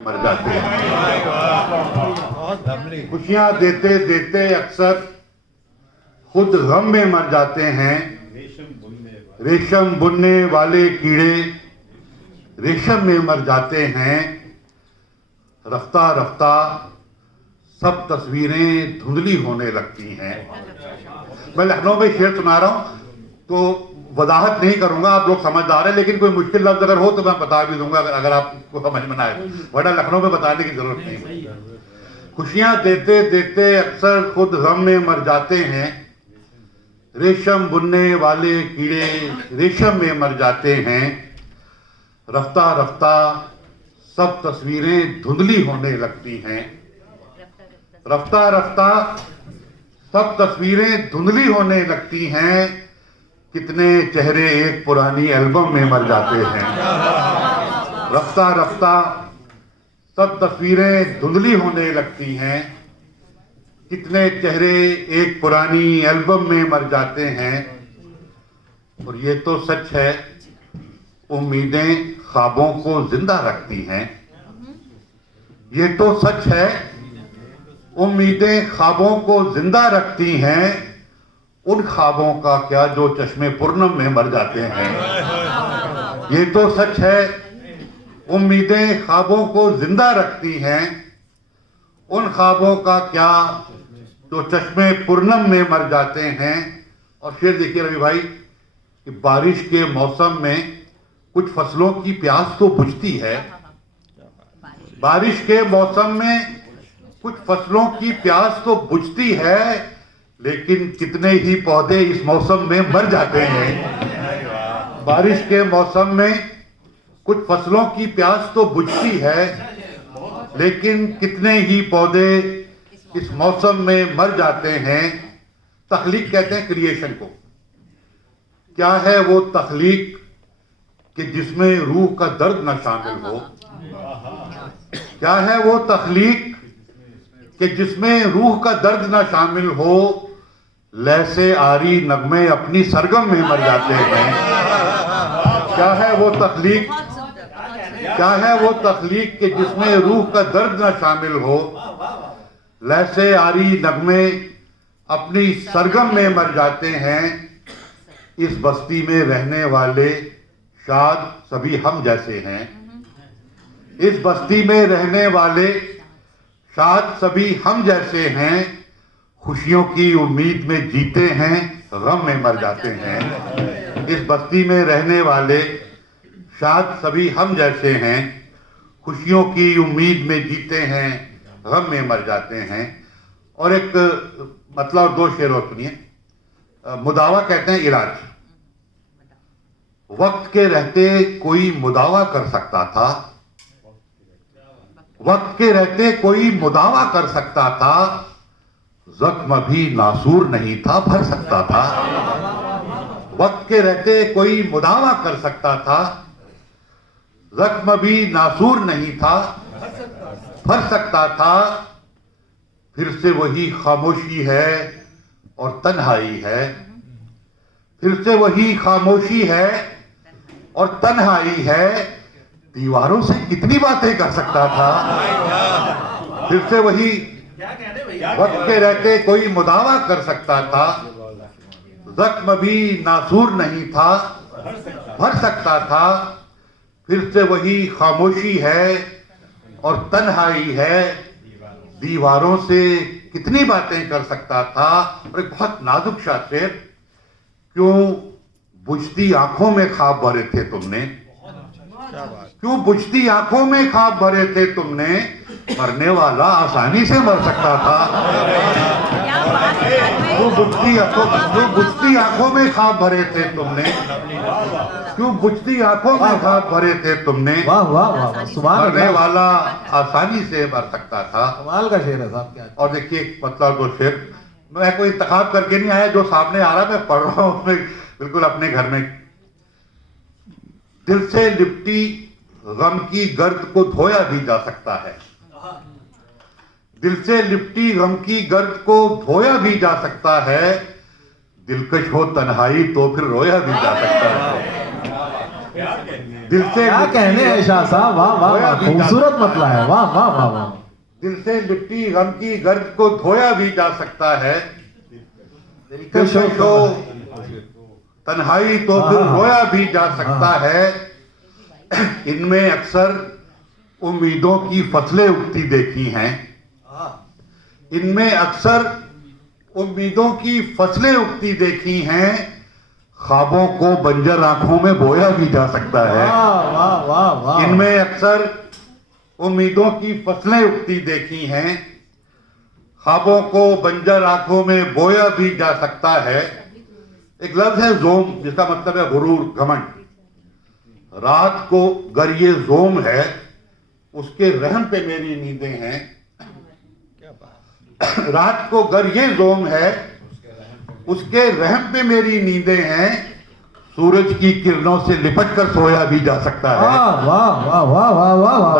मर जाते हैं। खुशियां देते देते अक्सर खुद गम में मर जाते हैं। रेशम बुनने वाले कीड़े रेशम में मर जाते हैं। रफ्ता रफ्ता सब तस्वीरें धुंधली होने लगती हैं। मैं लखनऊ में शेर सुना रहा हूं तो वजाहत नहीं करूंगा, आप लोग समझदार हैं, लेकिन कोई मुश्किल लफ्ज अगर हो तो मैं बता भी दूंगा अगर आपको समझ में ना आए, वरना लखनऊ में बताने की जरूरत नहीं। खुशियां देते देते अक्सर खुद गम में मर जाते हैं। रेशम बुनने वाले कीड़े रेशम में मर जाते हैं। रफ्ता रफ्ता सब तस्वीरें धुंधली होने लगती हैं। रफ्ता रफ्ता सब तस्वीरें धुंधली होने लगती हैं। कितने चेहरे एक पुरानी एल्बम में मर जाते हैं। रफ्ता रफ्ता सब तस्वीरें धुंधली होने लगती हैं। कितने चेहरे एक पुरानी एल्बम में मर जाते हैं। और ये तो सच है, उम्मीदें ख्वाबों को जिंदा रखती हैं। ये तो सच है, उम्मीदें ख्वाबों को जिंदा रखती हैं। उन ख्वाबों का क्या जो चश्मे पूर्णम में मर जाते हैं। ये तो सच है, उम्मीदें ख्वाबों को जिंदा रखती हैं। उन ख्वाबों का क्या जो चश्मे पूर्णम में मर जाते हैं। और शेर देखिए रवि भाई कि बारिश के मौसम में कुछ फसलों की प्यास तो बुझती है। बारिश के मौसम में कुछ फसलों की प्यास तो बुझती है, लेकिन कितने ही पौधे इस मौसम में मर जाते हैं। बारिश के मौसम में कुछ फसलों की प्यास तो बुझती है, लेकिन कितने ही पौधे इस मौसम में मर जाते हैं। तख्लीक कहते हैं क्रिएशन को। क्या है वो तख्लीक कि जिसमें रूह का दर्द न शामिल हो। क्या है वो तख्लीक कि जिसमें रूह का दर्द न शामिल हो। लैसे आरी नगमे अपनी सरगम में मर जाते हैं। क्या है वो तख्लीक, क्या है वो तख्लीक कि जिसमें रूह का दर्द न शामिल हो। लैसे आरी नगमे अपनी सरगम में मर जाते हैं। इस बस्ती में रहने वाले शायद सभी हम जैसे हैं। इस बस्ती में रहने वाले शायद सभी हम जैसे हैं। खुशियों की उम्मीद में जीते हैं, गम में मर जाते हैं। इस बस्ती में रहने वाले शायद सभी हम जैसे हैं। खुशियों की उम्मीद में जीते हैं, गम में मर जाते हैं। और एक मतलब दो शेर और सुनिए। मुदावा कहते हैं इलाज। वक्त के रहते कोई मुदावा कर सकता था। वक्त के रहते कोई मुदावा कर सकता था। जख्म भी नासूर नहीं था, भर सकता था। वक्त के रहते कोई मुदावा कर सकता था। जख्म भी नासूर नहीं था, भर सकता था। फिर से वही खामोशी है और तन्हाई है। फिर से वही खामोशी है और तन्हाई है। दीवारों से कितनी बातें कर सकता था। फिर से वही वक्त के रहते कोई मुदावा कर सकता था। जख्म भी नासूर नहीं था, भर सकता था। फिर से वही खामोशी है और तन्हाई है। दीवारों से कितनी बातें कर सकता था। और एक बहुत नाजुक सा शेर। क्यों बुझती आंखों में ख्वाब भरे थे तुमने। क्यों बुझती आंखों में ख्वाब भरे थे तुमने। मरने वाला आसानी से मर सकता था। क्यों बुझती आंखों में ख्वाब भरे थे तुमने। क्यों बुझती आंखों में ख्वाब भरे थे तुमने। वाह वाह वाह, सुभान अल्लाह। मरने वाला आसानी से मर सकता था। कमाल का शेर है साहब। क्या और देखिए मतलब दो शेर मैं कोई इंतखाब करके नहीं आया, जो सामने आ रहा मैं पढ़ रहा हूँ बिल्कुल अपने घर में। दिल से लिपटी गम की गर्द को धोया भी जा सकता है। दिल से लिपटी गम की गर्द को धोया भी जा सकता है। दिलकश हो तन्हाई तो फिर रोया भी जा सकता है। दिल से क्या कहने हैं शाह साहब, वाह वाह वाह, खूबसूरत मतला है, वाह वाह वाह वाह। दिल से लिपटी गम की गर्द को धोया भी जा सकता है, दिल से तो तन्हाई तो फिर रोया भी जा सकता है। इनमें अक्सर उम्मीदों की फसलें उगती देखी हैं, इनमें अक्सर उम्मीदों की फसलें उगती देखी हैं, ख्वाबों को बंजर आंखों में बोया भी जा सकता है। वाह वाह वाह वाह। इनमें अक्सर उम्मीदों की फसलें उगती देखी हैं, ख्वाबों को बंजर आंखों में बोया भी जा सकता है। एक लफ्ज है जोम, जिसका मतलब है गुरूर, घमंड। रात को गर ये जोम है, उसके रहम पे मेरी नींदें हैं। रात को गर ये जोम है, उसके रहम पे मेरी नींदें हैं। सूरज की किरणों से लिपट कर सोया भी जा सकता है। वाह वाह वाह वाह वाह वाह।